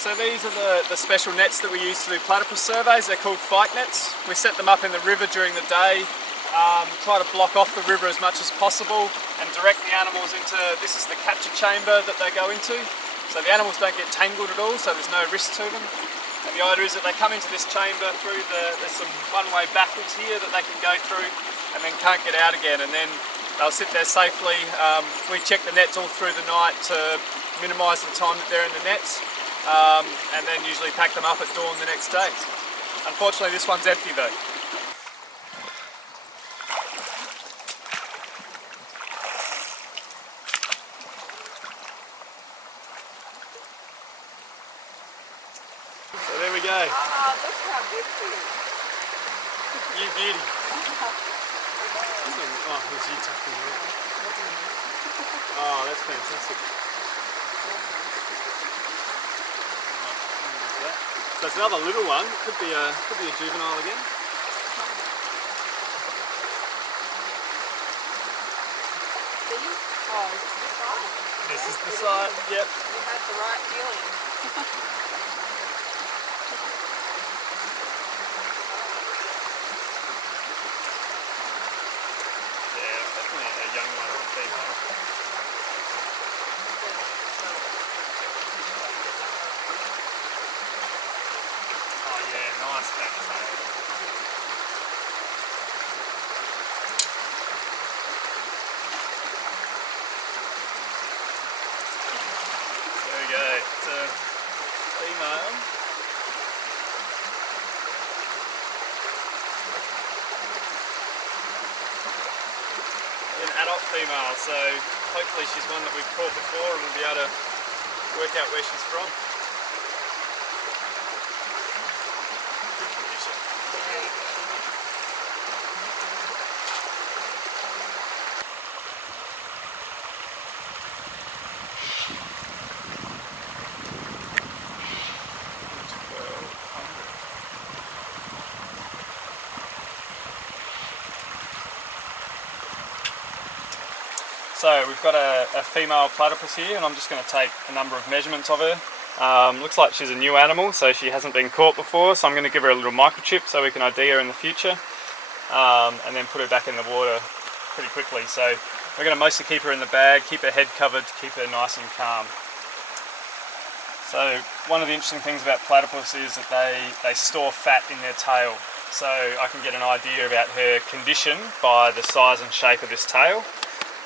So these are the special nets that we use to do platypus surveys. They're called fight nets. We set them up in the river during the day, try to block off the river as much as possible and direct the animals into, this is the capture chamber that they go into. So the animals don't get tangled at all, so there's no risk to them. And the idea is that they come into this chamber through there's some one-way backwards here that they can go through and then can't get out again, and then they'll sit there safely. We check the nets all through the night to minimise the time that they're in the nets. And then usually pack them up at dawn the next day. Unfortunately this one's empty though. So there we go. Oh, look how big she is. You beauty. Oh, there's you tucking in. Oh, that's fantastic. So it's another little one. Could be a juvenile again. Oh, is this the side? This is the side. Yep. You had the right feeling. Yeah, definitely a young one or a female. Oh yeah, nice fat tail. There we go, it's a female. An adult female, so hopefully she's one that we've caught before and we'll be able to work out where she's from. Good condition. So we've got a female platypus here, and I'm just going to take a number of measurements of her. Looks like she's a new animal, so she hasn't been caught before, so I'm going to give her a little microchip so we can ID her in the future, and then put her back in the water pretty quickly. So we're going to mostly keep her in the bag, keep her head covered to keep her nice and calm. So one of the interesting things about platypus is that they store fat in their tail. So I can get an idea about her condition by the size and shape of this tail.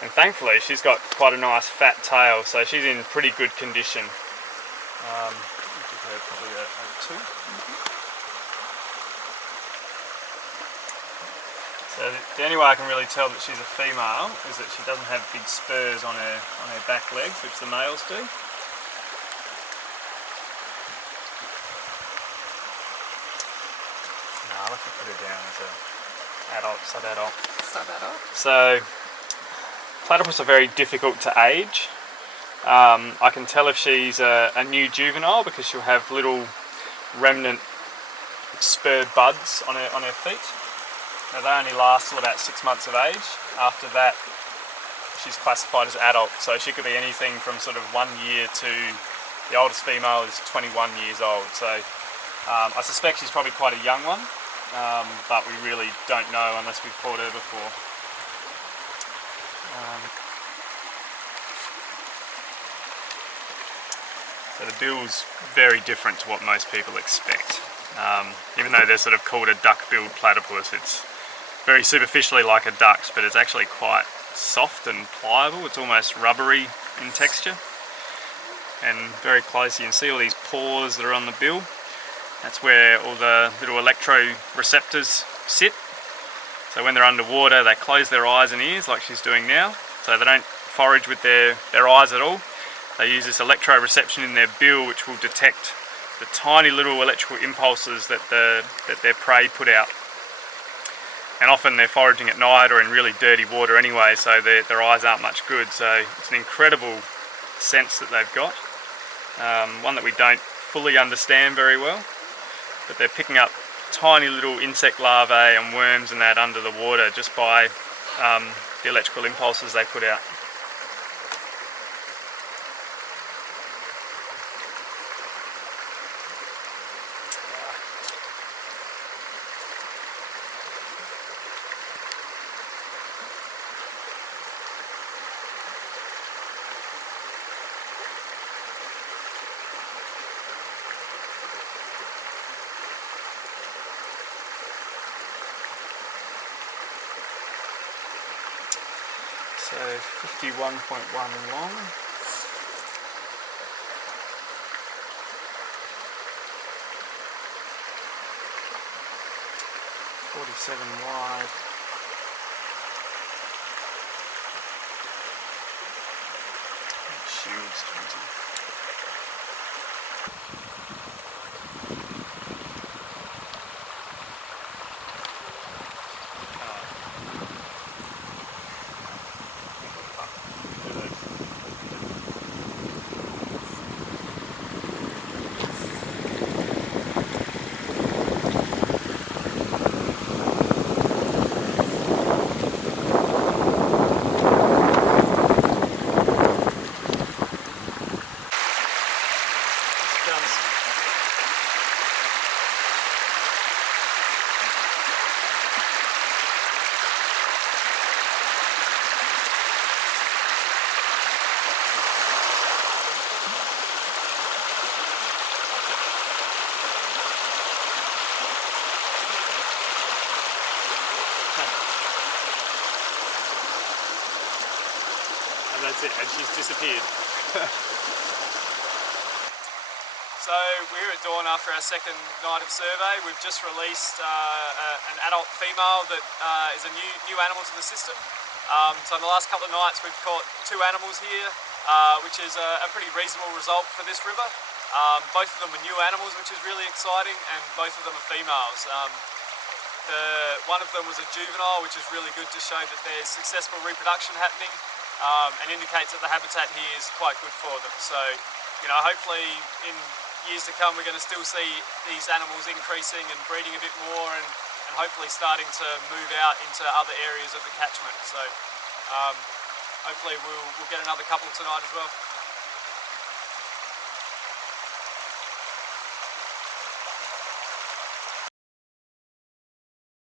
And thankfully she's got quite a nice fat tail, so she's in pretty good condition. I'll give her probably a 2. So the only way I can really tell that she's a female is that she doesn't have big spurs on her back legs, which the males do. No, I'll have to put her down as an adult, sub-adult. Sub-adult? So platypus are very difficult to age. I can tell if she's a new juvenile because she'll have little remnant spurred buds on her feet. Now they only last till about 6 months of age. After that she's classified as adult, so she could be anything from sort of 1 year to the oldest female is 21 years old. So I suspect she's probably quite a young one, but we really don't know unless we've caught her before. So the bill's very different to what most people expect. Even though they're sort of called a duck-billed platypus, it's very superficially like a duck's, but it's actually quite soft and pliable. It's almost rubbery in texture. And very close you can see all these pores that are on the bill. That's where all the little electroreceptors sit. So when they're underwater they close their eyes and ears like she's doing now, so they don't forage with their eyes at all. They use this electroreception in their bill which will detect the tiny little electrical impulses that their prey put out. And often they're foraging at night or in really dirty water anyway, so their eyes aren't much good. So it's an incredible sense that they've got. One that we don't fully understand very well, but they're picking up tiny little insect larvae and worms and that under the water just by the electrical impulses they put out. So 51.1 long. 47 wide. Shields 20. And that's it, and she's disappeared. So we're at dawn after our second night of survey. We've just released an adult female that is a new animal to the system. So in the last couple of nights we've caught 2 animals here, which is a pretty reasonable result for this river. Both of them are new animals, which is really exciting, and both of them are females. One of them was a juvenile, which is really good to show that there's successful reproduction happening, and indicates that the habitat here is quite good for them. So, you know, hopefully in years to come we're going to still see these animals increasing and breeding a bit more, and hopefully starting to move out into other areas of the catchment. So hopefully we'll get another couple tonight as well.